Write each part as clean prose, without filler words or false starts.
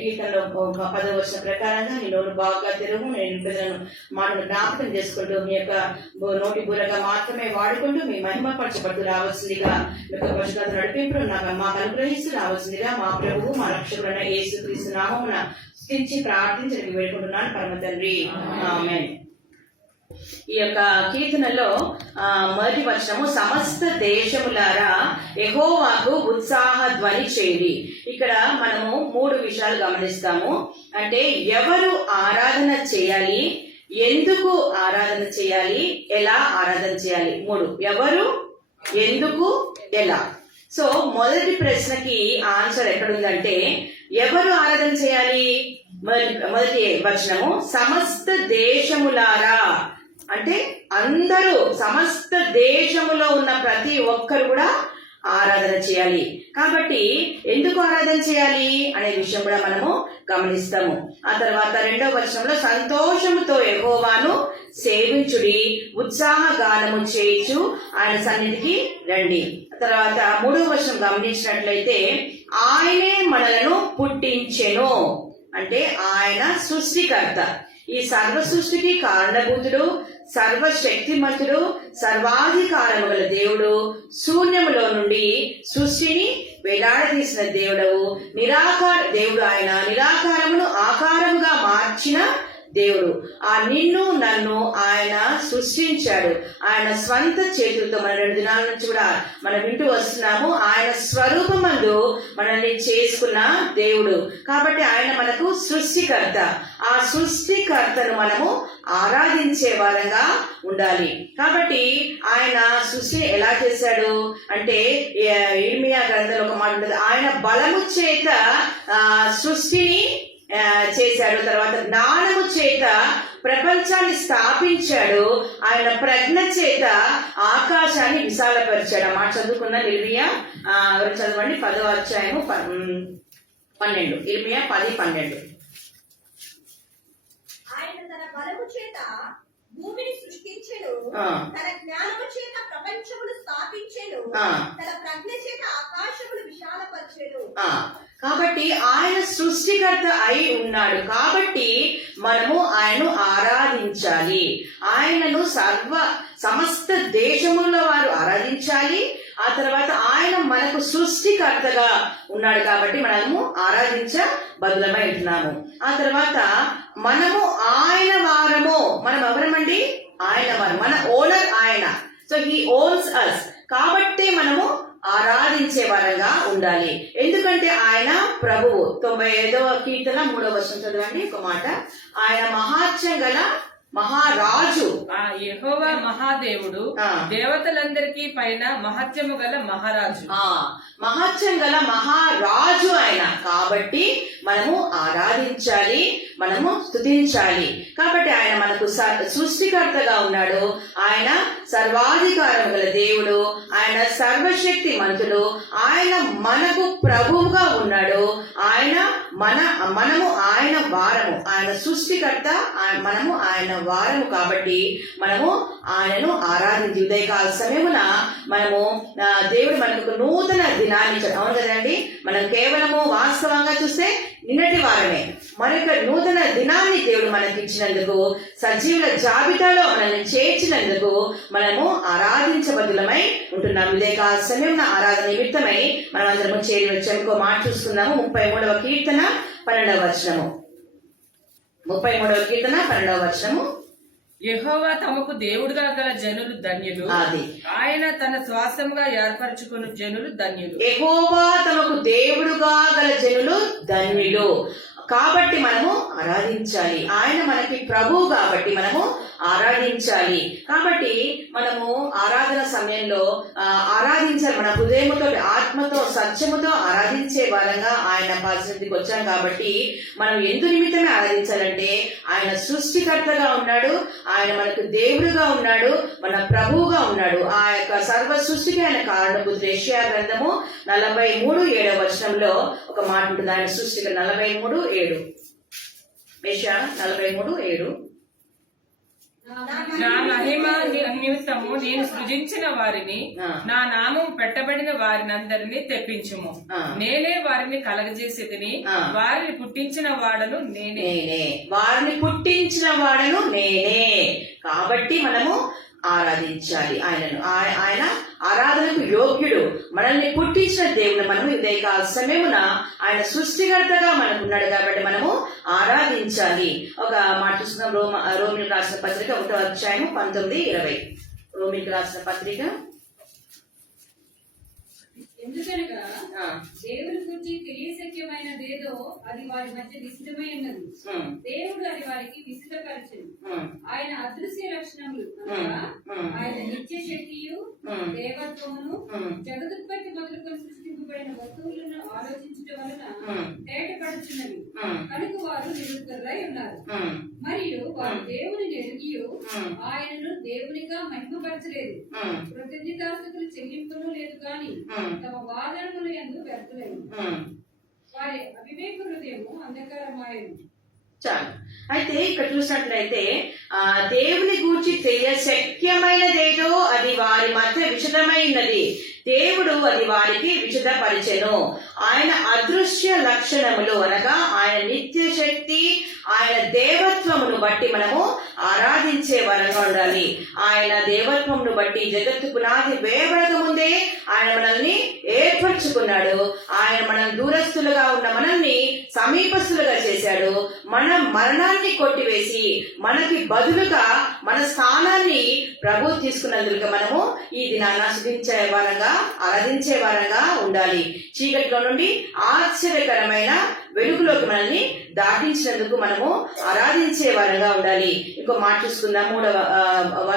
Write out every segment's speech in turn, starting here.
కీర్తనలో 10వ వచనం ప్రకారంగా నీ నోరు బాగా తెరువు, నేను ప్రజలను మాటను జ్ఞాపకం చేసుకుంటూ మీ యొక్క నోటి బూరగా మాత్రమే వాడుకుంటూ మీ మహిమ పరచబడుతూ రావాల్సిందిగా మీ యొక్క పరిశుద్ధ నడిపింపుడు మాకు అనుగ్రహిస్తూ రావాల్సిందిగా మా ప్రభువు మా రక్షకుడైన యేసుక్రీస్తు నామమున స్తుతించి ప్రార్థించడానికి వేడుకుంటున్నాను పరమ తండ్రి, ఆమేన్. ఈ యొక్క కీర్తనలో మొదటి వచనము, సమస్త దేశములారా యెహోవాకు ఉత్సాహ ధ్వని చేయుడి. ఇక్కడ మనము 3 విషయాలు గమనిస్తాము. అంటే ఎవరు ఆరాధన చేయాలి, ఎందుకు ఆరాధన చేయాలి, ఎలా ఆరాధన చేయాలి. 3 ఎవరు, ఎందుకు, ఎలా. సో మొదటి ప్రశ్నకి ఆన్సర్ ఎక్కడుందంటే ఎవరు ఆరాధన చేయాలి. మొదటి వచనము సమస్త దేశములారా అంటే అందరూ, సమస్త దేశములో ఉన్న ప్రతి ఒక్కరు కూడా ఆరాధన చేయాలి. కాబట్టి ఎందుకు ఆరాధన చేయాలి అనే విషయం కూడా మనము గమనిస్తాము. ఆ తర్వాత 2వ వచనంలో సంతోషముతో యెహోవాను సేవించుడి, ఉత్సాహ గానము చేయించు ఆయన సన్నిధికి రండి. తర్వాత 3వ వచనం గమనించినట్లయితే ఆయనే మనలను పుట్టించెను అంటే ఆయన సృష్టికర్త, ఈ సర్వ సృష్టికి కారణభూతుడు, సర్వశక్తిమంతుడు, సర్వాధికారము గల దేవుడు, శూన్యములో నుండి సృష్టిని వేలాడదీసిన దేవుడవు, దేవుడు ఆయన నిరాకారమును ఆకారముగా మార్చిన దేవుడు. ఆ నిన్ను నన్ను ఆయన సృష్టించాడు. ఆయన స్వంత చేతులతో మన 2 దినాల నుంచి కూడా మనం వింటూ వస్తున్నాము. ఆయన స్వరూపమందు మనల్ని చేసుకున్న దేవుడు. కాబట్టి ఆయన మనకు సృష్టికర్త. ఆ సృష్టికర్తను మనము ఆరాధించే వారంగా ఉండాలి. కాబట్టి ఆయన సృష్టి ఎలా చేశాడు అంటే ఇర్మియా గ్రంథంలో ఒక మాట ఉంటుంది, ఆయన బలము చేత సృష్టిని చేశాడు. తర్వాత జ్ఞానము చేత ప్రపంచాన్ని స్థాపించాడు. ఆయన ప్రజ్ఞ చేత ఆకాశాన్ని విశాలపరిచాడు. ఆ మాట చదువుకున్న ఇర్మియా చదవండి 10వ అధ్యాయము 12. ఇర్మియా 10:12. ఆయన తన బలము చేత భూమిని సృష్టించెను, తన జ్ఞానము చేత ప్రపంచమును స్థాపించెను, తన ప్రజ్ఞ చేత ఆకాశమును విశాలపరిచెను. కాబట్టి ఆయన సృష్టికర్త అయి ఉన్నాడు. కాబట్టి మనము ఆయనను ఆరాధించాలి. ఆయనను సమస్త దేశముల్లో వారు ఆరాధించాలి. ఆ తర్వాత ఆయన మనకు సృష్టికర్తగా ఉన్నాడు కాబట్టి మనము ఆరాధించబదులమై ఉంటున్నాము. ఆ తర్వాత మనము ఆయన వారము. మనం ఎవరమండి? ఆయన వారు, మన ఓనర్ ఆయన. సో హీ ఓన్స్ అస్. కాబట్టి మనము ఆరాధించే వారంగా ఉండాలి. ఎందుకంటే ఆయన ప్రభువు. 95వ కీర్తన 3వ వచనం చదవండి ఒక మాట. ఆయన మహాత్మ్యం గల మహారాజు. యెహోవా మహాదేవుడు, దేవతలందరికీ పైన మహత్యము గల మహారాజు. మహత్యం గల మహారాజు ఆయన. కాబట్టి మనము ఆరాధించాలి, మనము స్తుతించాలి. కాబట్టి ఆయన మనకు సృష్టికర్తగా ఉన్నాడు. ఆయన సర్వాధికారం గల దేవుడు. ఆయన సర్వశక్తి మంతుడు. ఆయన మనకు ప్రభువుగా ఉన్నాడు. మనము ఆయన వారము. ఆయన సృష్టికర్త, మనము ఆయన వారము. కాబట్టి మనము ఆయనను ఆరాధించి ఉదయకాల సమయమున మనము దేవుడు మనకు నూతన దినాన్ని, అవును కదండి, మనం కేవలము వాస్తవంగా చూస్తే నిన్నటి వారమే, మరొక నూతన దినాన్ని దేవుడు మనకి ఇచ్చినందుకు, సజీవుల జాబితాలో మనల్ని చేర్చినందుకు మనము ఆరాధించబదులమై ఉంటున్నాం. ఉదయకాల సమయం ఆరాధన నిమిత్తమై మనం అందరము చేరి వచ్చాము. ఇంకో మాట చూసుకుందాము. 33వ కీర్తన 12వ వచనము. 33వ కీర్తన 12వ వచనము. యెహోవా తమకు దేవుడుగా గల జనులు ధన్యులు, ఆయన తన శ్వాసముగా ఏర్పరచుకున్న జనులు ధన్యులు. యెహోవా తమకు దేవుడుగా గల జనులు ధన్యులు. కాబట్టి మనము ఆరాధించాలి. ఆయన మనకి ప్రభువు కాబట్టి మనము ఆరాధించాలి. కాబట్టి మనము ఆరాధన సమయంలో ఆరాధించాలి. మన హృదయముతో, ఆత్మతో, సత్యముతో ఆరాధించే వారంగా ఆయన పరిస్థితికి వచ్చాం. కాబట్టి మనం ఎందు నిమిత్తమే ఆరాధించాలంటే ఆయన సృష్టికర్తగా ఉన్నాడు, ఆయన మనకు దేవుడుగా ఉన్నాడు, మన ప్రభువుగా ఉన్నాడు. ఆ యొక్క సర్వ సృష్టికి ఆయన కారణభూతుడు. యెషయా గ్రంథము 43:7 వచనంలో ఒక మాట ఉంటుంది. ఆయన సృష్టికి 43:7. యెషయా 43:7. నా మహిమ నిమిత్తము నేను సృజించిన వారిని, నా నామం పెట్టబడిన వారిని అందరినీ తెప్పించుము. నేనే వారిని కలగజేసేదిని, వారిని పుట్టించిన వాడను నేనే. వారిని పుట్టించిన వాడను నేనే. కాబట్టి మనము ఆరాధించాలి ఆయనను. ఆయన ఆరాధనకు యోగ్యుడు. మనల్ని పుట్టించిన దేవుడు. మనము ఉదయకాల సమయమున ఆయన సృష్టికర్తగా మనకున్నాడు కాబట్టి మనము ఆరాధించాలి. ఒక మాట చూస్తున్నాం. రోమిలకు రాసిన పత్రిక 1వ అధ్యాయము 19-20. రోమిలకు రాసిన పత్రిక. ఎందుకనగా దేవుని గురించి తెలియశక్యమైనదేదో అది వారి మధ్య నిశ్చితమై ఉన్నది. దేవుడు అది వారికి విశుద్ధపరచను. ఆయన అదృశ్య లక్షణములు అనగా ఆయన నిత్య శక్తియు దేవత్వమును జగదుత్పత్తి మొదలుకొని సృష్టింపబడిన వస్తువులను ఆలోచించడం వలన తేటపడుచున్నవి. కనుక వారు నిరుద్ధరులై ఉన్నారు. మరియు వారు దేవుని ఎరిగియు ఆయనను దేవునిగా మహిమపరచలేదు. కృతజ్ఞతాస్తుతులు చెల్లింపును లేదు గాని తమ వాదనములు యందు వ్యర్థులైన వారి అవివేక హృదయము అంధకారమాయను. చాలు. అయితే ఇక్కడ చూసినట్లయితే దేవుని గూర్చి తెలియశక్యమైనదేదో అది వారి మధ్య విషదమైనది. దేవుడు అది వారికి విశదపరిచెను. ఆయన అదృశ్య లక్షణములు అనగా ఆయన నిత్య శక్తి, ఆయన దేవత్వమును బట్టి మనము ఆరాధించే వరంగా ఉండాలి. ఆయన దేవత్వమును బట్టి జగత్తు పునాది వేయబడక ముందే ఆయన మనల్ని ఏర్పరచుకున్నాడు. ఆయన మనం దూరస్తులుగా ఉన్న మనల్ని సమీపస్తులుగా చేశాడు. మన మరణాన్ని కొట్టివేసి మనకి బదులుగా మన స్థానాన్ని ప్రభు తీసుకున్నందుకు మనము ఈ దినాన్ని ఆస్వాదించే వారంగా, ఆరాధించే వారంగా ఉండాలి. చీకటిలో నుండి ఆశ్చర్యకరమైన వెలుగులోకి మనల్ని దాటించినందుకు మనము ఆరాధించే వారంగా ఉండాలి. ఇంకో మాట చూసుకుందాం. 3వ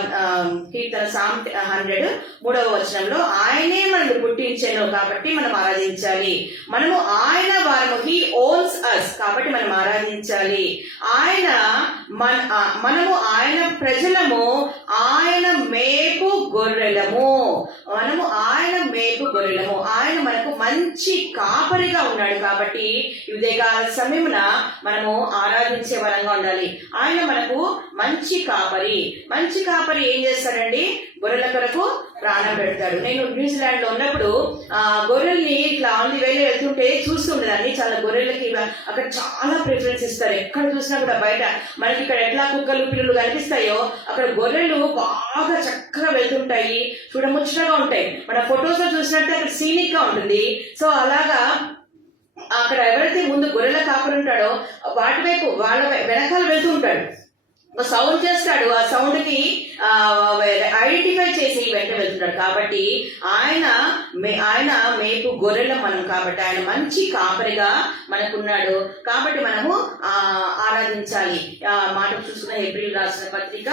కీర్తన సామ్ 100 3వ వచనంలో ఆయనే మనల్ని పుట్టించెను కాబట్టి మనం ఆరాధించాలి. మనము ఆయన వారము, హీ ఓన్స్ అస్ కాబట్టి మనం ఆరాధించాలి. మనము ఆయన ప్రజలము, ఆయన మేపు గొర్రెలము. మనము ఆయన మేపు గొర్రెలము. ఆయన మనకు మంచి కాపరిగా ఉన్నాడు కాబట్టి ఉదయకాల సమయమున మనము ఆరాధించే వరంగా ఉండాలి. ఆయన మనకు మంచి కాపరి. మంచి కాపరి ఏం చేస్తాడండి? గొర్రెల కొరకు ప్రాణం పెడతాడు. నేను న్యూజిలాండ్ లో ఉన్నప్పుడు గొర్రెల్ని ఇట్లా ఆన్ ది వేలో వెళ్తుంటే చూస్తుండేదాన్ని. చాలా గొర్రెలకి అక్కడ చాలా ప్రిఫరెన్స్ ఇస్తారు. ఎక్కడ చూసినా కూడా బయట మనకి ఇక్కడ ఎట్లా కుక్కలు పిల్లలు కనిపిస్తాయో అక్కడ గొర్రెలు బాగా చక్కగా వెళ్తుంటాయి. చూడముచ్చటగా ఉంటాయి. మన ఫొటోస్ లో చూసినట్టే అక్కడ సీనిక్ గా ఉంటుంది. సో అలాగా అక్కడ ఎవరైతే ముందు గొర్రెల కాపరి ఉంటాడో వాటి వైపు వాళ్ళ వెనకాల వెళ్తూ ఉంటాడు. ఒక సౌండ్ చేస్తాడు. ఆ సౌండ్ కి ఐడెంటిఫై చేసి వెంట వెళ్తున్నాడు. కాబట్టి ఆయన మేపు గొర్రెలం మనం. కాబట్టి ఆయన మంచి కాపరిగా మనకున్నాడు. కాబట్టి మనము ఆరాధించాలి. మాట చూసుకున్న హెబ్రీయులకు రాసిన పత్రిక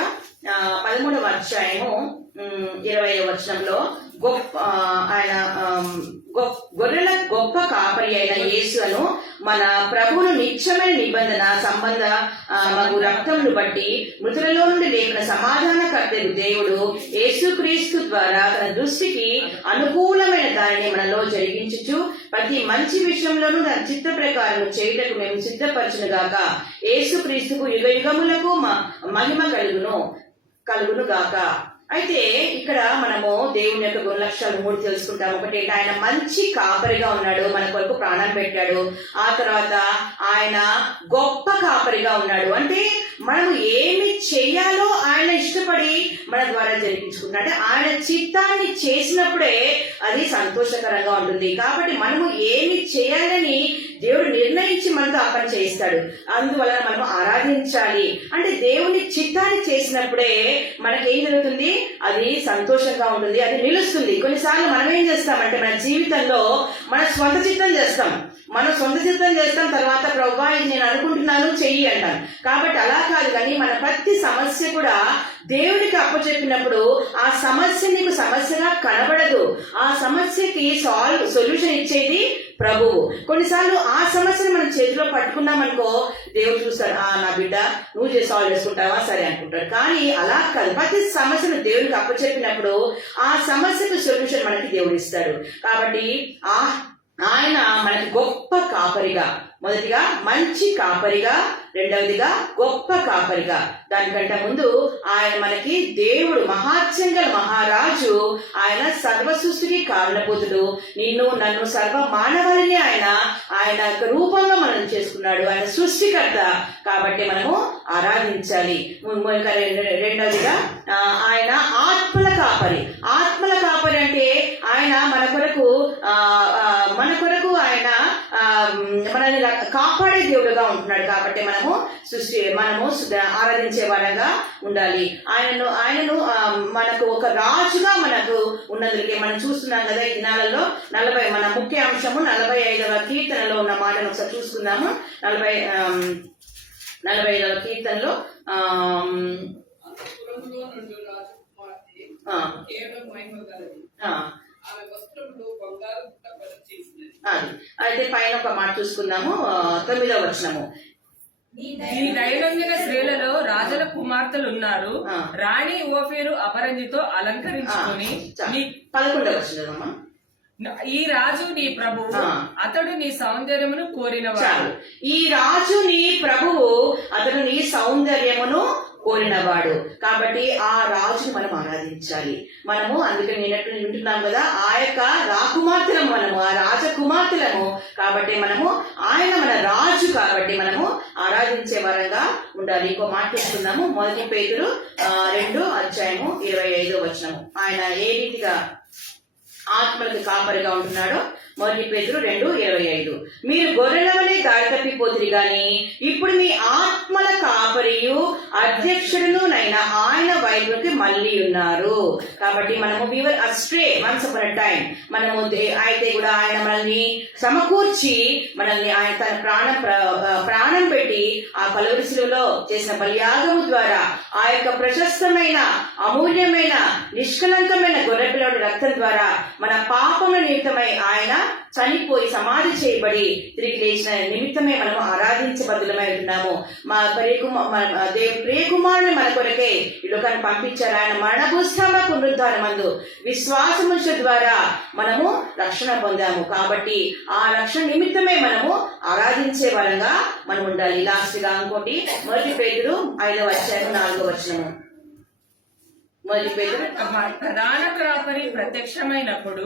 13వ అధ్యాయము 20వ వచనంలో గొర్రెల గొప్ప కాపరి అయిన యేసును మన ప్రభువును నిత్యమైన నిబంధన సంబంధ మగు రక్తమును బట్టి మృతులలో నుండి లేపిన సమాధానకర్తకు దేవుడు యేసుక్రీస్తు ద్వారా తన దృష్టికి అనుకూలమైన దానిని మనలో జరిగించుచు ప్రతి మంచి విషయంలోనూ తన చిత్త ప్రకారం చేయుటకు మేము సిద్ధపరచును గాక. యేసుక్రీస్తుకు యుగ యుగములకు మహిమ కలుగును గాక. అయితే ఇక్కడ మనము దేవుని యొక్క గుణలక్షణాలు 3 తెలుసుకుంటాము. ఒకటి, ఆయన మంచి కాపరిగా ఉన్నాడు, మన కొరకు ప్రాణం పెట్టాడు. ఆ తర్వాత ఆయన గొప్ప కాపరిగా ఉన్నాడు. అంటే మనం ఏమి చేయాలో ఆయన ఇష్టపడి మన ద్వారా జరిపించుకుంటున్నాడు. ఆయన చిత్తాన్ని చేసినప్పుడే అది సంతోషకరంగా ఉంటుంది. కాబట్టి మనము ఏమి చేయాలని దేవుడు నిర్ణయించి మనతో ఆ పని చేయిస్తాడు. అందువలన మనం ఆరాధించాలి. అంటే దేవుని చిత్తాన్ని చేసినప్పుడే మనకేం జరుగుతుంది? అది సంతోషంగా ఉంటుంది, అది నిలుస్తుంది. కొన్నిసార్లు మనం ఏం చేస్తామంటే మన జీవితంలో మన సొంత చిత్తం చేస్తాం. తర్వాత ప్రభువా నేను అనుకుంటున్నాను చెయ్యి అంటాను. కాబట్టి అలా కాదు. కానీ మన ప్రతి సమస్య కూడా దేవుడికి అప్పచెప్పినప్పుడు ఆ సమస్య నీకు సమస్యగా కనబడదు. ఆ సమస్యకి సొల్యూషన్ ఇచ్చేది ప్రభువు. కొన్నిసార్లు ఆ సమస్యను మనం చేతిలో పట్టుకున్నామనుకో దేవుడు చూస్తాడు, నా బిడ్డ నువ్వు సాల్వ్ చేసుకుంటావా, సరే అనుకుంటాడు. కానీ అలా కాదు. ప్రతి సమస్యను దేవుడికి అప్పచెప్పినప్పుడు ఆ సమస్యకు సొల్యూషన్ మనకి దేవుడు ఇస్తాడు. కాబట్టి ఆయన మనకి గొప్ప కాపరిగా మొదటిగా మంచి కాపరిగా, రెండవదిగా గొప్ప కాపరిగా. దానికంటే ముందు ఆయన మనకి దేవుడు, మహాత్సంగల మహారాజు, ఆయన సర్వ సృష్టికి కారణభూతుడు. నిన్ను నన్ను సర్వ మానవాళిని ఆయన రూపంలో మనం చేసుకున్నాడు. ఆయన సృష్టికర్త కాబట్టి మనము ఆరాధించాలి. రెండవదిగా ఆయన ఆత్మల కాపరి. ఆత్మల కాపరి అంటే ఆయన మన కొరకు ఆయన మనల్ని కాపాడే దేవుడుగా ఉంటున్నాడు. కాబట్టి మనము ఆరాధించే వారంగా ఉండాలి. ఆయనను మనకు ఒక రాజుగా మనకు ఉన్నందుకే మనం చూస్తున్నాం కదా ఈ దినాలలో. మన ముఖ్య అంశము 45వ కీర్తనలో ఉన్న మాటను ఒకసారి చూసుకుందాము. 45వ కీర్తనలో అయితే పైన ఒక మాట చూసుకుందాము. 9వ వచనము. ఈ దైనందిన స్త్రీలలో రాజుల కుమార్తెలు ఉన్నారు, రాణి ఓఫీరు అపరంజితో అలంకరించుకొని. 11వ వచనమా. ఈ రాజు నీ ప్రభువు, అతడు నీ సౌందర్యమును కోరినవాడు. ఈ రాజు నీ ప్రభువు, అతడు నీ సౌందర్యమును కోరినవాడు. కాబట్టి ఆ రాజును మనం ఆరాధించాలి. మనము అందుకని నిన్నట్టు వింటున్నాం కదా, ఆ యొక్క రాకుమార్తెలము, మనము ఆ రాజకుమార్తెలము. కాబట్టి మనము ఆయన మన రాజు కాబట్టి మనము ఆరాధించే వారంగా ఉండాలి. ఇంకో మాట తీసుకుందాము. 1 పేతురు 2:25 వచనము. ఆయన ఏ రీతిగా ఆత్మలకు కాపరిగా ఉంటున్నాడో 1 పేతురు 2:25. మీరు గొర్రెల వలె దారి తప్పిపోతురు గాని ఇప్పుడు మీ ఆత్మల కాపరియు అధ్యక్షుడునైన ఆయన వైపుకి మళ్ళీ ఉన్నారు. కాబట్టి మనము we were astray once upon a time. మనము అయితే కూడా ఆయన మనల్ని సమకూర్చి మనల్ని ఆయన తన ప్రాణం పెట్టి ఆ కలువరి శిలువలో చేసిన బలియాగము ద్వారా ఆ యొక్క ప్రశస్తమైన, అమూల్యమైన, నిష్కలంకమైన గొర్రెపిల్లడి రక్తం ద్వారా మన పాపముల నిమిత్తమై ఆయన చనిపోయి సమాధి చేయబడి తిరిగి లేచిన నిమిత్తమే మనం ఆరాధించబద్దులమై ఉంటున్నాము. మా ప్రియకుమారుని మన కొరకే ఈ లోకాన్ని పంపించారు. ఆయన మరణభూస్థాన పునరుద్ధానమందు విశ్వాసముంచ ద్వారా మనము రక్షణ పొందాము. కాబట్టి ఆ రక్షణ నిమిత్తమే మనము ఆరాధించే వరంగా మనం ఉండాలి. లాస్ట్ గా ఇంకోటి 1 పేతురు 5:4 వచనము. 1 పేతురు. ప్రధాన కాపరి ప్రత్యక్షమైనప్పుడు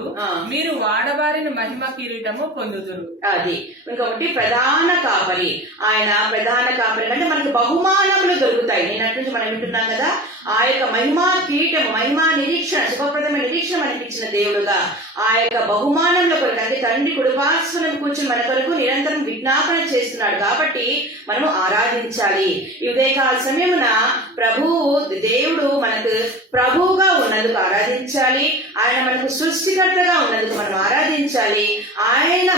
మీరు వాడవారిని మహిమ కిరీటము పొందుదురు. అది ఇంకొకటి ప్రధాన కాపరి. ఆయన ప్రధాన కాపరి అంటే మనకి బహుమానములు దొరుకుతాయి. నిన్నటి నుంచి మనం వింటున్నాం కదా, ఆ యొక్క మహిమా కిరీటము, మహిమా నిరీక్షణ, శుభప్రదమైన నిరీక్షణ మనకిచ్చిన దేవుడుగా ఆ యొక్క బహుమానంలో కొరకు అంటే తండ్రి కుడిపార్శ్వన కూర్చుని మన కొరకు నిరంతరం విజ్ఞాపన చేస్తున్నాడు. కాబట్టి మనము ఆరాధించాలి. ఈ ఉదయకాల సమయమున ప్రభువు దేవుడు మనకు ప్రభువుగా ఉన్నందుకు ఆరాధించాలి. ఆయన మనకు సృష్టికర్తగా ఉన్నందుకు మనం ఆరాధించాలి. ఆయన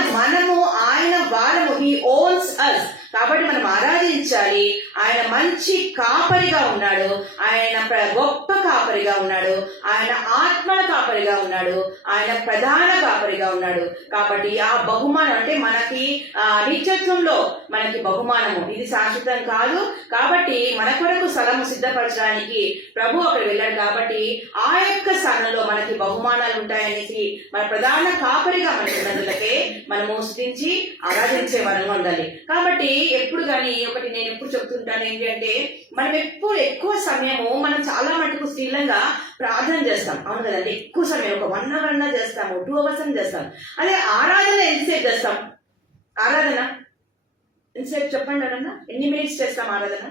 వారము, హీ ఓన్స్ అస్. కాబట్టి మనం ఆరాధించాలి. ఆయన మంచి కాపరిగా ఉన్నాడు. ఆయన గొప్ప కాపరిగా ఉన్నాడు. ఆయన ఆత్మల కాపరిగా ఉన్నాడు. ఆయన ప్రధాన కాపరిగా ఉన్నాడు. కాబట్టి ఆ బహుమానం అంటే మనకి నిత్యత్వంలో మనకి బహుమానము ఇది శాశ్వతం కాదు. కాబట్టి మన కొరకు స్థలము సిద్ధపరచడానికి ప్రభు అక్కడ వెళ్ళాడు. కాబట్టి ఆ యొక్క స్థానంలో మనకి బహుమానాలు ఉంటాయనేసి మన ప్రధాన కాపరిగా మనకి ఉన్నందులకే మనము స్థుతించి ఆరాధించే వరంగా ఉండాలి. కాబట్టి ఎప్పుడు కానీ ఒకటి నేను ఎప్పుడు చెప్తుంటాను ఏంటి అంటే, మనం ఎప్పుడు ఎక్కువ సమయము మనం చాలా మటుకు శ్రీలంగా ప్రార్థన చేస్తాం. అవును కదండి, ఎక్కువ సమయం ఒక 1 hour అన్నా చేస్తాము, 2 hours అని చేస్తాం. అదే ఆరాధన ఎంతసేపు చేస్తాం? ఆరాధన ఎంతసేపు చెప్పండి అన్న, ఎన్ని మినిట్స్ చేస్తాం ఆరాధన?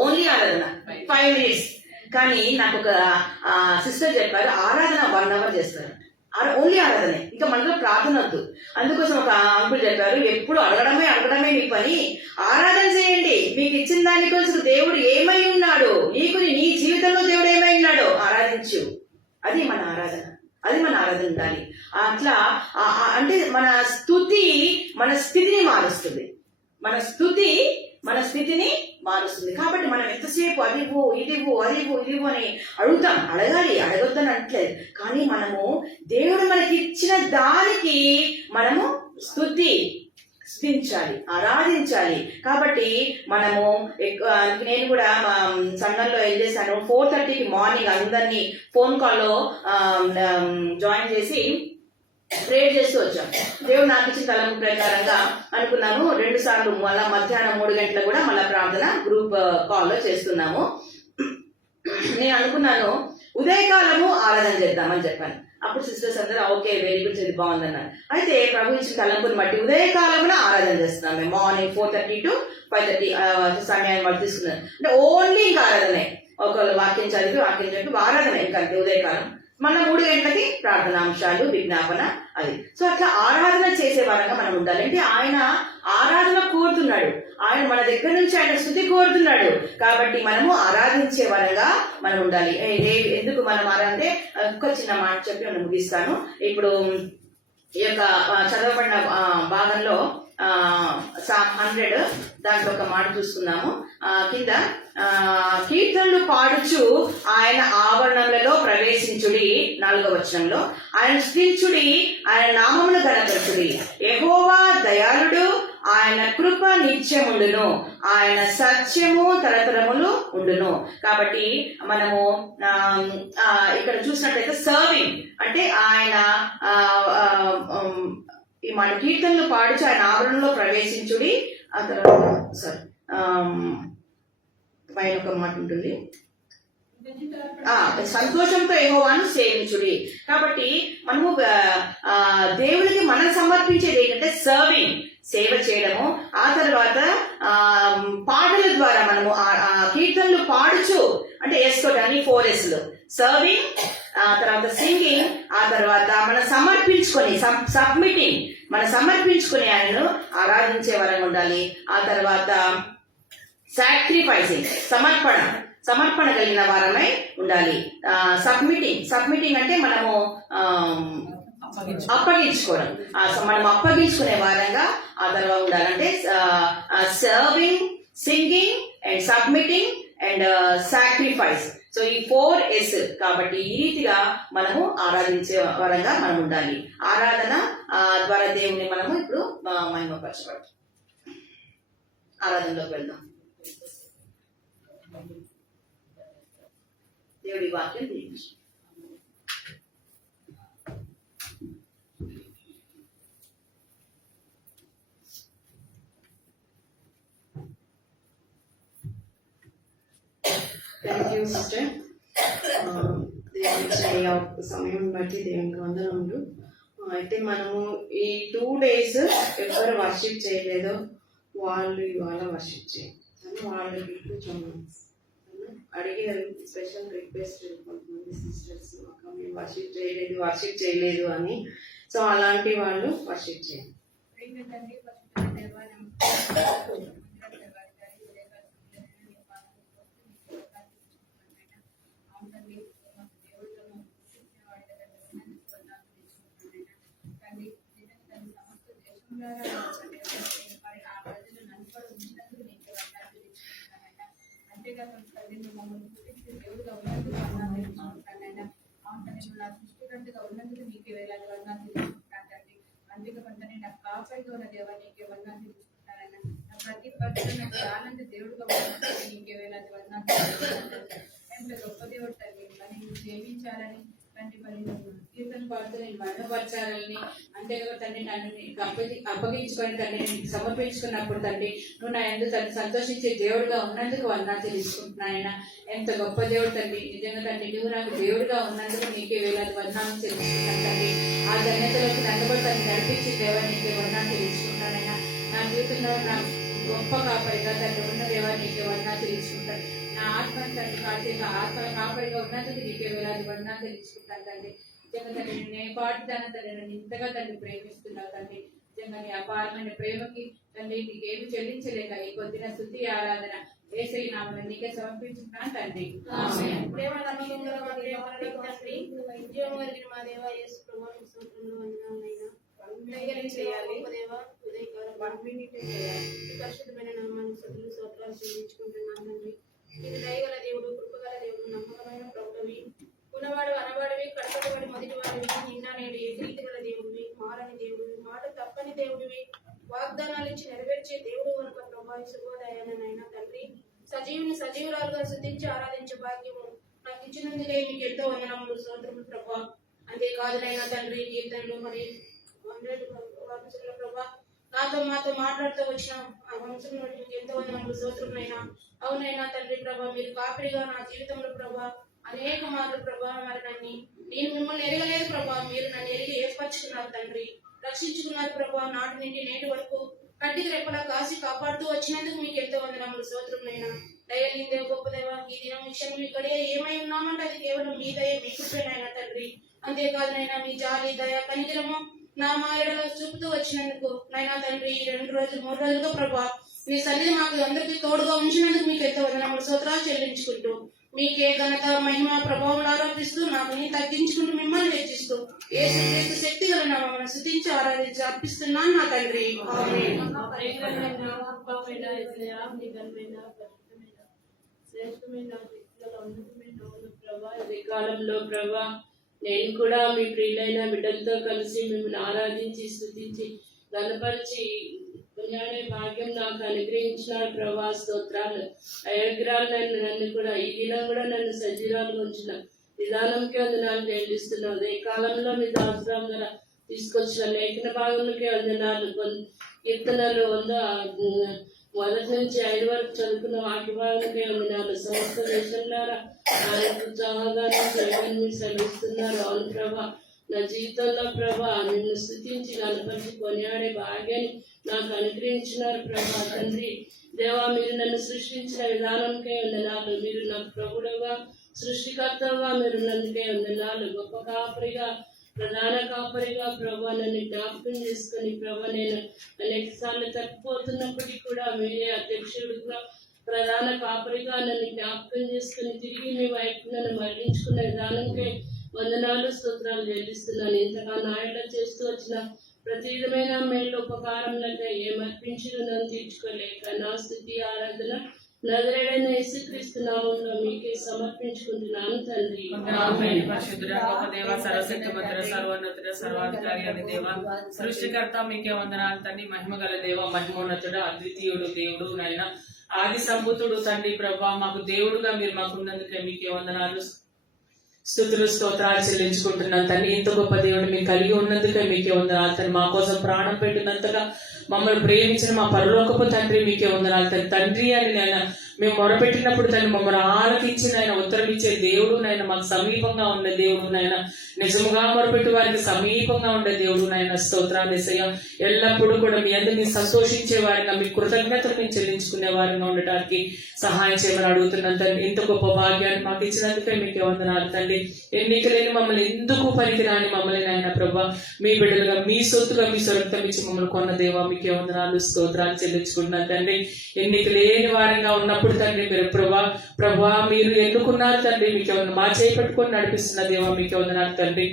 ఓన్లీ ఆరాధన 5 minutes. కానీ నాకు ఒక సిస్టర్ చెప్పారు, ఆరాధన 1 hour చేస్తారు. ఓన్లీ ఆరాధనే, ఇంకా మనలో ప్రార్థన వద్దు. అందుకోసం ఒక అంకుల్ చెప్పారు, ఎప్పుడు అడగడమే మీ పని, ఆరాధన చేయండి. మీకు ఇచ్చిన దానికోసం దేవుడు ఏమై ఉన్నాడు, నీ జీవితంలో దేవుడు ఏమై ఉన్నాడో ఆరాధించు. అది మన ఆరాధన ఉండాలి. అట్లా అంటే మన స్తుతి మన స్థితిని మారుస్తుంది. కాబట్టి మనం ఎంతసేపు అదివు ఇదివు అని అడగొద్దని అంటలేదు. కానీ మనము దేవుడు మనకి ఇచ్చిన దానికి మనము స్తుతించాలి, ఆరాధించాలి. కాబట్టి మనము నేను కూడా సంఘంలో ఏం చేశాను, 4:30కి మార్నింగ్ అందరినీ ఫోన్ కాల్లో జాయిన్ చేసి ప్రేయర్ చేస్తూ వచ్చాం. దేవుడు నాకు ఇచ్చిన తలంపు ప్రకారంగా అనుకున్నాము 2 సార్లు మళ్ళా మధ్యాహ్నం 3 గంటలకు కూడా మళ్ళా ప్రార్థన గ్రూప్ కాల్లో చేస్తున్నాము. నేను అనుకున్నాను ఉదయకాలము ఆరాధన చేద్దామని చెప్పాను. అప్పుడు సిస్టర్స్ అందరూ ఓకే వెరీ గుడ్, ఇది బాగుందన్నారు. అయితే ప్రభు ఇచ్చిన తలంపుని బట్టి ఉదయకాలమున ఆరాధన చేస్తున్నాం మేము. మార్నింగ్ 4:30 to 5:30 సమయాన్ని బట్టి తీసుకున్నాను. అంటే ఓన్లీ ఇంకా ఆరాధనే, ఒకళ్ళు వాక్యం చదివి వాక్యం చెప్పి ఆరాధన ఇంకా అంతే ఉదయకాలం. మళ్ళీ 3 గంటలకి ప్రార్థనాంశాలు, విజ్ఞాపన అది. సో అట్లా ఆరాధన చేసే వారంగా మనం ఉండాలి. అంటే ఆయన ఆరాధన కోరుతున్నాడు, ఆయన మన దగ్గర నుంచి ఆయన స్తుతి కోరుతున్నాడు. కాబట్టి మనము ఆరాధించే వారంగా మనం ఉండాలి. ఎందుకు మనం ఆరాధన, ఒక చిన్న మాట చెప్పి నేను ముగిస్తాను. ఇప్పుడు ఈ యొక్క చదవబడిన భాగంలో Psalm 100 దాంట్లో ఒక మాట చూసుకున్నాము. కింద కీర్తనలు పాడుచు ఆయన ఆవరణములలో ప్రవేశించుడి, 4వ వచనంలో ఆయన స్తుతించుడి, ఆయన నామమును ఘనపరచుడి. యెహోవా దయాళుడు, ఆయన కృప నిత్యముండును, ఆయన సత్యము తరతరములు ఉండును. కాబట్టి మనము ఇక్కడ చూసినట్లయితే సర్వింగ్ అంటే ఆయన మన కీర్తనలు పాడుచు ఆయన ఆవరణలో ప్రవేశించుడి. ఆ తర్వాత పైన ఒక మాట ఉంటుంది, సంతోషంతో యెహోవాను సేవించుడి. కాబట్టి మనము దేవుడికి మనం సమర్పించేది ఏంటంటే సర్వింగ్, సేవ చేయడము. ఆ తర్వాత పాటల ద్వారా మనము కీర్తనలు పాడుచు అంటే వేసుకోవడం అన్ని 4Sలు, సర్వింగ్, ఆ తర్వాత సింగింగ్, ఆ తర్వాత మనం సమర్పించుకొని సబ్మిటింగ్, మనం సమర్పించుకుని ఆయనను ఆరాధించే వరంగా ఉండాలి. ఆ తర్వాత సాక్రిఫైసింగ్, సమర్పణ కలిగిన వారమై ఉండాలి. సబ్మిటింగ్ అంటే మనము అప్పగించుకోవడం, మనం అప్పగించుకునే వారంగా ఆ తర్వాత ఉండాలంటే serving, singing and submitting and sacrifice. So ఈ 4S. కాబట్టి ఈ రీతిగా మనము ఆరాధించే వరంగా మనం ఉండాలి. ఆరాధన ద్వారా దేవుని మనము ఇప్పుడు మహిమపరచబడతాం. ఆరాధనలోకి వెళ్దాం. దేవుడి వాక్యం దీవించు. Thank you sister. దేవుని సమయం బట్టి దేవునికి వందనములు. అయితే మనము ఈ 2 days ఎవరు వర్షిప్ చేయలేదో వాళ్ళు ఇవాళ వర్షిప్ చేయాలి. వాళ్ళకి కొంచెం అడిగారు, స్పెషల్ రిక్వెస్ట్ కొంతమంది సిస్టర్స్, మేము వర్షిప్ చేయలేదు అని. సో అలాంటి వాళ్ళు వర్షిప్ చేయాలి. ప్రతి పరిస్థితి ఆనంద దేవుడుగా నీకే వేలాది వందనాలు. ఎంత గొప్ప దేవుడు తల్లి, నేను సేవించాలని తండ్రి, మరి కీర్తన పాడుతూ నేను మరణపరచాలని, అంతేగా తండ్రి నన్ను అప్పగించుకొని తండ్రి నేను సమర్పించుకున్నప్పుడు తండ్రి నువ్వు నా ఎందుకు తండ్రి సంతోషించే దేవుడుగా ఉన్నందుకు వందనాలు తెలుసుకుంటున్నాయన. ఎంత గొప్ప దేవుడు తండ్రి, నిజంగా తండ్రి నువ్వు నాకు దేవుడుగా ఉన్నందుకు నీకే వేలాది వందనాలు తెలుసుకుంటాను తండ్రి. ఆ ధన్యతలోకి నన్ను కూడా తను నడిపించి దేవా నీకే వందనాలు తెలుసుకుంటానైనా. నా జీవితంలో నా గొప్ప కాపరిగా తండ్రి ఉన్న దేవా నీకే వందనాలు తెలుసుకుంటాను. నా ఆత్మను తండ్రి ఆత్మల కాపరిగా ఉన్నందుకు నీకే వేలాది వందనాలు తెలుసుకుంటాను తండ్రి. నిజంగా తండ్రి నేను పాటుదాన తండ్రి నన్ను ఇంతగా తండ్రి ప్రేమిస్తున్నావు తండ్రి. నిజంగా నీ అపారమైన ప్రేమకి తండ్రి నీకేమి చెల్లించలేక ఈ కొద్దిన స్తుతి ఆరాధన యేసయ్య నామమున నీకే సమర్పించుకుంటాను తండ్రి. ప్రేమ నమ్మకంగా మా ప్రేమ తండ్రి, జీవం కలిగిన మా దేవ యేసు ప్రభువుని స్తోత్రములు వందనాలైనా. దయగలిగి చేయాలి దేవా, ఉదయకాలం 1 minute చేయాలి. పరిశుద్ధమైన నామాన్ని స్తుతులు స్తోత్రాలు చెల్లించుకుంటున్నాను తండ్రి. ఇది దయగల దేవుడు, కృపగల దేవుడు, నమ్మకమైన ప్రభువి, ఉన్నవాడు అనవాడివి, కడపబడి మొదటి వాడివి, నిన్న నేడు ఏకరీతి గల దేవుడివి, మారని దేవుడివి, మాట తప్పని దేవుడివి, వాగ్దానాలు ఇచ్చి నెరవేర్చే దేవుడు కనుక ప్రభా శుభోదయానైనా తండ్రి. సజీవురాలుగా స్తుతించి ఆరాధించే భాగ్యము నాకు ఇచ్చినందుకే నీకు ఎంతో వందనములు స్తోత్రములు ప్రభా. అంతేకాదు నైనా తండ్రి కీర్తనలు మరి ప్రభా నాతో మాతో మాట్లాడుతూ వచ్చిన ఆ వంశంలో మీకు ఎంతో వందనములు స్తోత్రములైనా. అవునైనా తండ్రి ప్రభా మీరు కాపరిగా నా జీవితంలో ప్రభా అనేక మార్లు ప్రభా మరి నేను మిమ్మల్ని ఎరగలేదు ప్రభా, మీరు నన్ను ఎరిగి ఏర్పరచుకున్నారు తండ్రి, రక్షించుకున్నారు ప్రభా. నాటి నుండి నేటి వరకు కంటికి రెప్పలా కాసి కాపాడుతూ వచ్చినందుకు మీకు ఎంతో వందనములు స్తోత్రములైనా. దయని దేవ గొప్ప దేవ, ఈ దినం విషయంలో ఇక్కడే ఏమై ఉన్నామంటే అది కేవలం మీ దయ మీ కృపేనైనా తండ్రి. అంతేకాదు నైనా మీ జాలి దయ కనికరము నా మాయడలో చూపుతూ వచ్చినందుకు నైనా తండ్రి ఈ 2 రోజులు 3 రోజులుగా ప్రభా మీ సన్నిధి మాకు అందరికీ తోడుగా ఉంచినందుకు మీకు ఎంతో వందనములు స్తోత్రాలు చెల్లించుకుంటూ మీకే ఘనత మహిమ ప్రభావం ఆరోపిస్తూ నాకు నేను తగ్గించుకుంటూ మిమ్మల్ని హెచ్చిస్తూ యేసుక్రీస్తు శక్తి గల నామమున స్తుతించి ఆరాధించి అర్పిస్తున్నాను నా తండ్రి. ఆమేన్. కాలంలో ప్రభా నేను కూడా మీ ప్రియులైన బిడ్డలతో కలిసి మిమ్మల్ని ఆరాధించి స్తుతించి గణపరిచి కొనియాడే భాగ్యం నాకు అనుగ్రహించినారు ప్రభా. స్తోత్రాలు. అయోగ్రాలు నన్ను కూడా ఈ దినం కూడా నన్ను సజీవాలు ఉంచిన విధానంకే వందనాలు చెల్లిస్తున్నాను. ఈ కాలంలో మీ దాసరాం ద్వారా తీసుకొచ్చిన లేఖన భాగంలోకే వందనాలు. కీర్తనలు 1 నుంచి 5 వరకు చదువుకున్న వాక్య భాగంలోకే వందనాలు. సమస్త దేశంలో ఉత్సాహంగానే చేయమని సెలవిస్తున్నారు. అవును ప్రభా, నా జీవితంలో ప్రభా నిన్ను స్తుతించి గణపరిచి కొనియాడే భాగ్యాన్ని నాకు అనుగ్రహించినారు ప్రభా. తండ్రి దేవా, మీరు నన్ను సృష్టించిన విధానంకే వందనాలు. మీరు నాకు ప్రభుడుగా సృష్టికర్తగా మీరు నన్నుకే వందనాలు. గొప్ప కాపరిగా ప్రధాన కాపరిగా ప్రభా నన్ను జ్ఞాపకం చేసుకుని ప్రభా నేను అనేక సార్లు తప్పిపోతున్నప్పటికీ కూడా మీరే అధ్యక్షుడిగా ప్రధాన కాపరిగా నన్ను జ్ఞాపకం చేసుకుని తిరిగి మీ వైపు నన్ను మరణించుకున్న విధానంకే వందనాలు స్తోత్రాలు చెల్లిస్తున్నాను. ఇంతగా నాయన చేస్తూ వచ్చిన ప్రతి విధమైన మేలు ఉపకారంలో ఏమర్పించిన నన్ను తీర్చుకోలేక నా స్థితి ఆరాధన నజరేడైన యేసుక్రీస్తు నామములో మీకే సమర్పించుకుంటున్నాను తండ్రి. పరిశుద్ధుడా గొప్ప దేవ, సర్వశక్తి మంత్ర సర్వోన్నతుడ సర్వాధికారి అని దేవ, సృష్టికర్త మీకే వందనాలు తండ్రి. మహిమ గల దేవ, మహిమోన్నతుడు అద్వితీయుడు దేవుడు నాయన, ఆది సంభూతుడు తండ్రి ప్రభా, మాకు దేవుడుగా మీరు మాకున్నందుకే మీకే వందనాలు స్తుతులు స్తోత్రాలు చెల్లించుకుంటున్నాను తండ్రి. ఇంత గొప్ప దేవుడు మీకు కలిగి ఉన్నందుకే మీకే వందనాలు తండ్రి. మా కోసం ప్రాణం పెట్టినంతగా మమ్మల్ని ప్రేమించిన మా పరలోకపు తండ్రి మీకే వందనాలు తండ్రి. తండ్రి అని నేను మేము మొరపెట్టినప్పుడు తండ్రి మమ్మల్ని ఆలకించి నాయన ఉత్తరం ఇచ్చే దేవుడు నాయన, మాకు సమీపంగా ఉండే దేవుడు నాయన, నిజముగా మొరపెట్టి వారికి సమీపంగా ఉండే దేవుడు నాయన. స్తోత్రాలు యేసయ్య. ఎల్లప్పుడూ కూడా మీ అందరినీ సంతోషించే వారిగా, మీ కృతజ్ఞతలు మేము చెల్లించుకునే వారిగా ఉండటానికి సహాయం చేయమని అడుగుతున్నాను తండ్రి. ఇంత గొప్ప భాగ్యాన్ని మాకు ఇచ్చినందుకే మీకే వందనాలు తండ్రి. ఎన్నిక లేని మమ్మల్ని ఎందుకు పనికిరాని మమ్మల్ని నాయన ప్రభా మీ బిడ్డలుగా మీ సొత్తుగా మీ స్వరక్తం ఇచ్చి మమ్మల్ని కొన్న దేవా మీకే వందనాలు స్తోత్రాలు చెల్లించుకుంటున్నాను తండ్రి. ఎన్నిక లేని వారంగా ఉన్నప్పుడు తండ్రి మీరు ప్రభా మీరు ఎన్నుకున్నారు తండ్రి. మీకే మా చేపట్టుకొని నడిపిస్తున్న దేవా మీకే వందనాలు తండ్రి.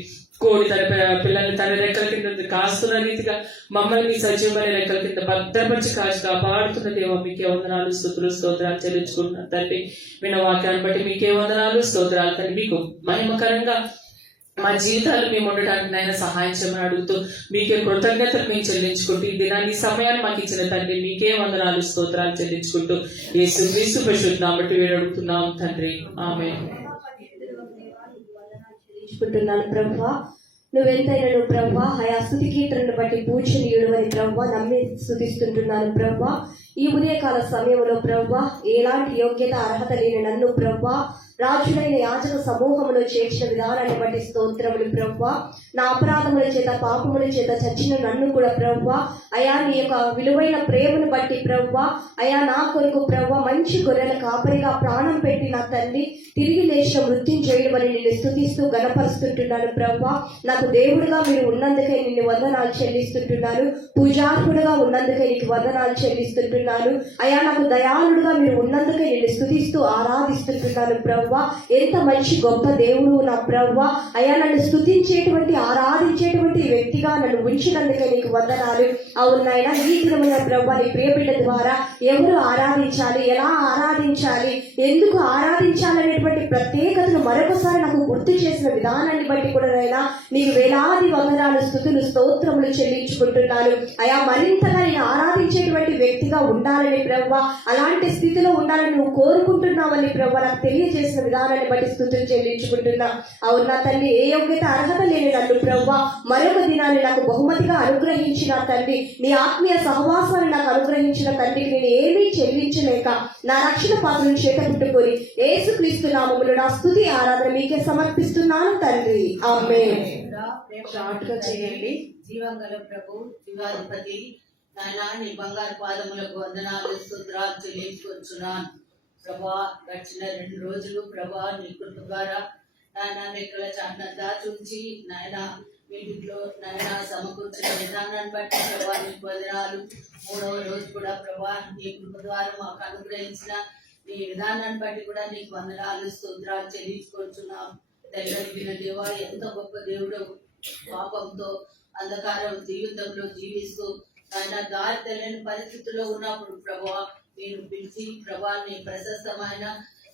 కోడి తన పిల్లల్ని తన రెక్కల కింద కాస్తున్న రీతిగా మమ్మల్ని సజీవమైన రెక్కల కింద భద్రపరిచి కాచి కాపాడుతున్న దేవా మీకే వందనాలు స్తుతులు స్తోత్రాలు చెల్లించుకుంటున్నాను తండ్రి. విన్న వాక్యాన్ని బట్టి మీకే వందనాలు స్తోత్రాలు తండ్రి. మీకు మహిమకరంగా మా జీవితాలు మేము ఉండటానికి నాయన సహాయం చేయమని అడుగుతూ మీకే కృతజ్ఞతలు మేము చెల్లించుకుంటూ ఈ దినాన్ని సమయాన్ని మాకు ఇచ్చిన తండ్రి మీకే వందనాలు స్తోత్రాలు చెల్లించుకుంటూ యేసుక్రీస్తు పరిశుద్ధ నామమున బట్టి వేడుకుంటున్నాం తండ్రి. ఆమేన్. ప్రభా నువ్వెంతైనా ప్రభా ఆయా స్తుతి కీర్తనను బట్టి పూజనీయుడు అని ప్రభా నమ్మి స్తుతిస్తుంటున్నాను ప్రభా. ఈ ఉదయకాల సమయంలో ప్రభా ఎలాంటి యోగ్యత అర్హత లేని నన్ను ప్రభా రాజులైన యాజక సమూహంలో చేర్చిన విధానాన్ని బట్టి స్తోత్రములు ప్రభా. నా అపరాధముల చేత పాపముల చేత చచ్చిన నన్ను కూడా ప్రభా అయా నీ యొక్క విలువైన ప్రేమను బట్టి ప్రభా అయా నా కొరకు ప్రభా మంచి గొర్రెల కాపరిగా ప్రాణం పెట్టి నా తల్లి తిరిగి లేచిన మృత్యుం చేయడం అని నిన్ను స్తుతిస్తూ గణపరుస్తుంటున్నాను ప్రభా. నాకు దేవుడుగా మీరు ఉన్నందుకే నిన్ను వందనాలు చెల్లిస్తుంటున్నాను. పూజార్హుడుగా ఉన్నందుకే నీకు వందనాలు చెల్లిస్తుంటున్నాను. అయా నాకు దయాళుడుగా మీరు ఉన్నందుకే నిన్ను స్తుతిస్తూ ఆరాధిస్తుంటున్నాను ప్రభా. ఎంత మంచి గొప్ప దేవుడు నా ప్రభా. అయా నన్ను స్తుతించేటువంటి ఆరాధించేటువంటి వ్యక్తిగా నన్ను ఉంచినందుకే నీకు వందనాలు. అవునాయన ఈ దినమున ప్రభా నీ ప్రియబిడ్డ ద్వారా ఎవరు ఆరాధించాలి, ఎలా ఆరాధించాలి, ఎందుకు ఆరాధించాలనేటువంటి ప్రత్యేకతను మరొకసారి నాకు గుర్తు చేసిన విధానాన్ని బట్టి కూడా నైనా నీకు వేలాది వందనాలు స్తుతులు స్తోత్రములు చెల్లించుకుంటున్నాను. అయా మరింతగా నేను ఆరాధించేటువంటి వ్యక్తిగా ఉండాలని ప్రభా, అలాంటి స్థితిలో ఉండాలని నువ్వు కోరుకుంటున్నావని ప్రభా నాకు తెలియజేసి చేసిన విధానాన్ని బట్టి స్తుతులు చెల్లించుకుంటున్నా. అవును నా తండ్రి, ఏ యోగ్యత అర్హత లేని నన్ను ప్రభువా మరొక దినాన్ని నాకు బహుమతిగా అనుగ్రహించిన తండ్రి, నీ ఆత్మీయ సహవాసాన్ని నాకు అనుగ్రహించిన తండ్రికి నేను ఏమీ చెల్లించలేక నా రక్షణ పాత్రను చేతపుట్టుకొని యేసుక్రీస్తు నామములో నా స్తుతి ఆరాధన మీకే సమర్పిస్తున్నాను తండ్రి. ఆమేన్. షార్ట్గా చేయండి. జీవంగల ప్రభు, జీవాధిపతి నాయనా, నీ బంగారు పాదములకు వందనాలు స్తోత్రాలు చెల్లించుకొచ్చున్నాను ప్రభా. గడిచిన 2 రోజులు ప్రభా నీ కృప ద్వారా నాయన రెక్కల చాటున దాచుంచి నాయన వీటిలో నాయన సమకూర్చిన విధానాన్ని బట్టి ప్రభా నీకు వందనాలు. 3వ రోజు కూడా ప్రభా నీ కృప ద్వారా మాకు అనుగ్రహించిన నీ విధానాన్ని బట్టి కూడా నీకు వందనాలు స్తోత్రాలు చెల్లించుకొచ్చున్నాం. దైవగిన దేవా, ఎంత గొప్ప దేవుడు. పాపంతో అంధకారం జీవితంలో జీవిస్తూ ఆయన దారి తెలియని పరిస్థితుల్లో ఉన్నప్పుడు ప్రభా మీరు పిలిచి ప్రభా నీ ప్రశస్తమైన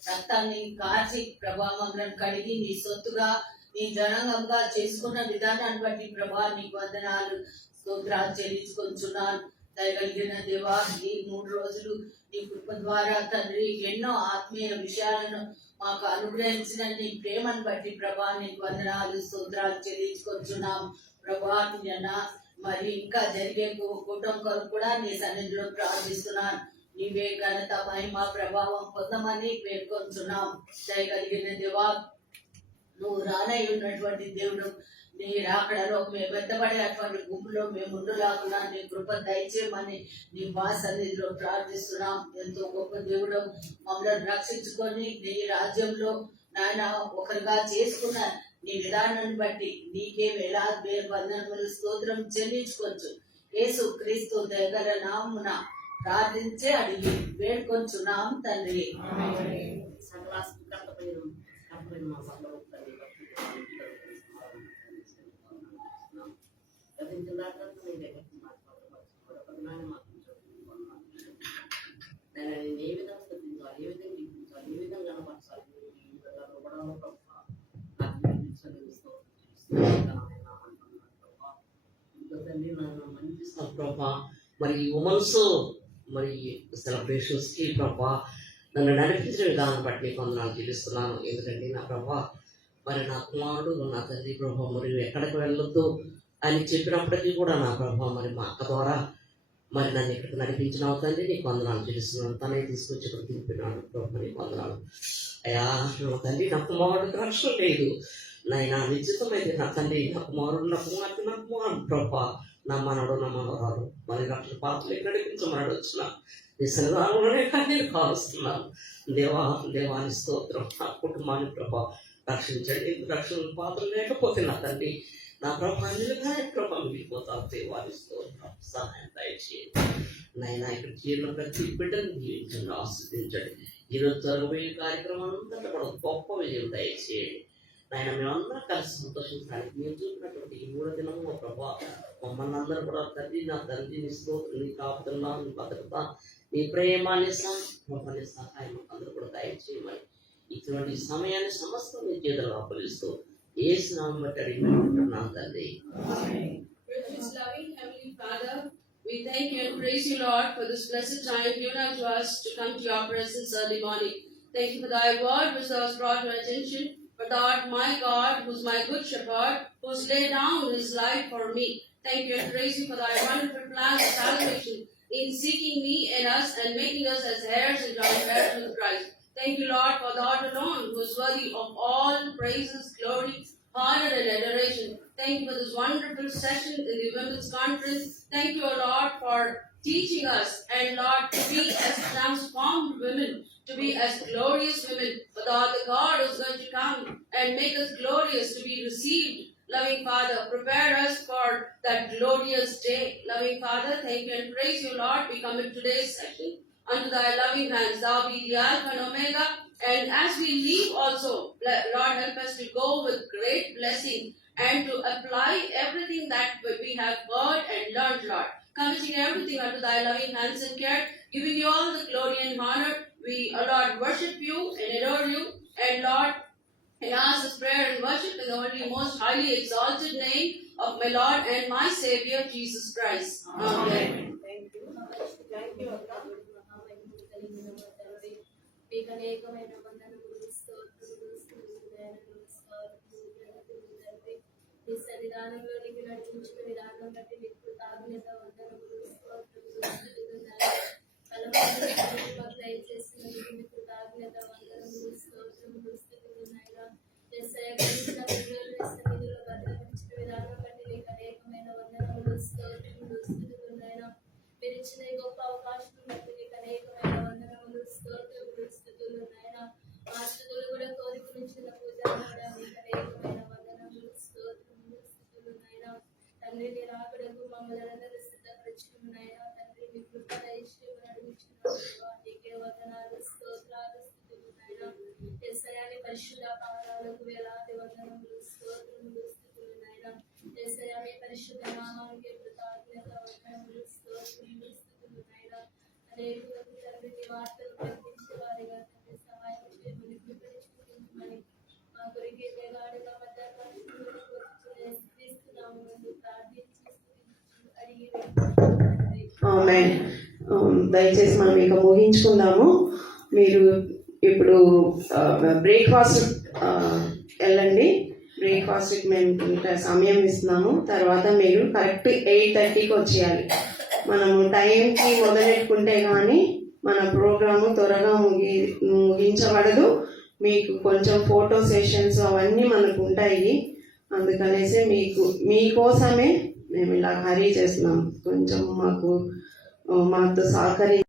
రక్తాన్ని కాచి ప్రభా మమ్మల్ని కడిగి నీ సొత్తుగా నీ జనాంగంగా చేసుకున్న విధానాన్ని బట్టి ప్రభా నీకు వందనాలు స్తోత్రాలు చెల్లించుకొంచున్నాను. దయగలిగిన దేవా, ఈ 3 రోజులు నీ కృప ద్వారా తండ్రి ఎన్నో ఆత్మీయ విషయాలను మాకు అనుగ్రహించిన నీ ప్రేమను బట్టి ప్రభా నీకు వందనాలు స్తోత్రాలు చెల్లించుకొచ్చున్నాం ప్రభా. మరి ఇంకా జరిగే కూటం కొరకు కూడా నీ సన్నిధిలో ప్రార్థిస్తున్నాను. నీవే ఘనత మహిమ ప్రభావం పొందమని పేర్కొంటున్నాం. దయగలిగిన దేవా, నువ్వు రానై ఉన్నటువంటి దేవుడు, నీ రాకడలో మేము వెత్తబడేటువంటి గుంపులో మేము ఉండులాగున్నా నీ కృప దయచేయమని నీ సన్నిధిలో ప్రార్థిస్తున్నాం. ఎంతో గొప్ప దేవుడు, మమ్మల్ని రక్షించుకొని నీ రాజ్యంలో నాయన ఒకరిగా చేసుకున్న నీ విధానాన్ని బట్టి నీకే వేలాది వందనములు స్తోత్రం చెల్లించుకోవచ్చు. యేసు క్రీస్తు దగ్గర నామున ప్రార్థించే అడిగి వేడుకొంచున్నాం తండ్రి. ప్రభా, మరి ఉమెన్స్ మరి సెలబ్రేషన్స్ కి ప్రభా నన్ను నడిపించిన విధానం బట్టి నీకు వందనాలు చెల్లిస్తున్నాను. ఎందుకంటే నా ప్రభా మరి నా కుమారుడు నా తల్లి ప్రభా మరి ఎక్కడికి వెళ్ళొద్దు అని చెప్పినప్పటికీ కూడా నా ప్రభా మరి మా అక్క ద్వారా మరి నన్ను ఇక్కడికి నడిపించిన తండ్రి నీకు వందనాలు చెల్లిస్తున్నాను. తనే తీసుకొచ్చి ఇక్కడ దింపినాడు ప్రభా, నీకు వందనాలు. అయ్యా నా తండ్రి, నా కుమారుడికి రక్షణ లేదు నాయన. నిశ్చితమైతే నా తండ్రి, నా కుమారుడు నా కుమారుడు ప్రభా, నా మనడు నా మనవరాలు మరి రక్షణ పాత్రలు నడిపించమన్నాడు వచ్చిన నీ సన్నిధానంలోనే కానీ కాలుస్తున్నాను. దేవాని స్తోత్రం. నా కుటుంబాన్ని ప్రభా రక్షించండి. రక్షణ పాత్రలు లేకపోతే నా తండ్రి నా ప్రభా నిలుగానే ప్రభా మిగిలిపోతాను. దేవాని స్తోత్రం. సహాయం దయచేయండి నైనా. ఇక్కడ చేరిన ప్రతి బిడ్డను జీవించండి, ఆస్వాదించండి. ఈరోజు జరగబోయే కార్యక్రమం అంతటా కూడా గొప్ప విజయం దయచేయండి నాయన. మేమందరం కలిసి సంతోషించడానికి మీరు చూపినటువంటి ఈ 3 దినము ప్రభా మమ్మల్ని అందరూ కూడా తండ్రి నా తండ్రి నీ స్తోత్రం, నీ కాపుదల, నీ భద్రత, నీ ప్రేమాన్ని సహాయం అందరూ కూడా దయచేయమని ఇటువంటి సమయాన్ని సమస్తం నీ చేతులు అప్పలిస్తూ యేసు నామమున బట్టి అడిగినాము తండ్రి. Gracious loving Heavenly Father, we thank you and praise you, Lord, for this blessed time given unto us to come to your presence early morning. Thank you for thy word which thou hast brought to our attention. For thou art my God, who's my good shepherd, who's laid down his life for me. Thank you and praise you for thy wonderful plan of salvation in seeking me and us and making us as heirs and joint heirs with Christ. Thank you, Lord, for thou art alone who is worthy of all praises, glory, honor and adoration. Thank you for this wonderful session in the Women's Conference. Thank you, O Lord, for teaching us and Lord to be as transformed women, to be as glorious women. For thou art the God who is going to come and make us glorious to be received. Loving Father, prepare us for that glorious day. Loving Father, thank you and praise you, Lord. We commit today's session unto thy loving hands. Thou be the Alpha and Omega. And as we leave also, Lord, help us to go with great blessing and to apply everything that we have heard and learned, Lord. Committing everything unto thy loving hands and care, giving you all the glory and honor. We, Lord, worship you and adore you. And Lord, I ask this prayer and worship in the only most highly exalted name of my Lord and my Savior, Jesus Christ. Amen. Thank you. Thank you, Akka. మీకు అనేకమైన వందనములు స్తోత్రాలు. జ్ఞానంలోనికి నడిపించిన విధానం బట్టి మీకు కృతజ్ఞత వందనములు స్తోత్రములు స్తుతులు మాకు దయచేసినందుకు మీకు కృతజ్ఞత వందనములు స్తోత్రములు స్తుతులు నాయనా. యేసయ్య కృష్ణ సన్నిధిలో భద్రపరిచిన విధానం బట్టి నీకు అనేకమైన వందనములు స్తోత్రములు స్తుతులు నాయనా. మీరు ఇచ్చిన ఈ గొప్ప అవకాశం బట్టి నీకు అనేకమైన వందనములు స్తోత్రములు స్తుతులు నాయనా. మా స్తుతులు కూడా కోరికలుంచిన పూజలు కూడా నీకు అనేకమైన వందనములు స్తోత్రములు స్తుతులు నాయనా. తండ్రి నీ రాకడకు మమ్మల్ని అందరూ సిద్ధపరచుకున్న నాయనా. తండ్రి మీ కృప దయచేసి నడిపించిన నీకే వందనాలు స్తోత్రాలు స్తుతులు నాయనా. యేసయ్య నీ పరిశుద్ధ పాదాలకు వేలాది వందనములు స్తోత్రములు స్తుతులు నాయనా. యేసయ్య మీ పరిశుద్ధ నామానికి కృతజ్ఞత వందనములు స్తోత్రములు స్తుతులు నాయనా. అనేకులకు తండ్రి నీ వార్తలు ప్రకటించే వారిగా తండ్రి సహాయం చేయమని కృపను చూపించమని మా గురికి వేలాడిగా మధ్యాహ్నం క్రీస్తున్నాము ప్రార్థించి అడిగి ఆమేన్. దయచేసి మనం ఇక ముగించుకుందాము. మీరు ఇప్పుడు బ్రేక్ఫాస్ట్ వెళ్ళండి. బ్రేక్ఫాస్ట్కి మేము సమయం ఇస్తున్నాము. తర్వాత మీరు కరెక్ట్ 8:30కి వచ్చేయాలి. మనము టైంకి మొదలెట్టుకుంటే కానీ మన ప్రోగ్రాము త్వరగా ముగించబడదు. మీకు కొంచెం ఫోటో సెషన్స్ అవన్నీ మనకు ఉంటాయి. అందుకనేసి మీకోసమే మేము ఇలా హరీ చేస్తున్నాం. కొంచెం మాతో సహకరి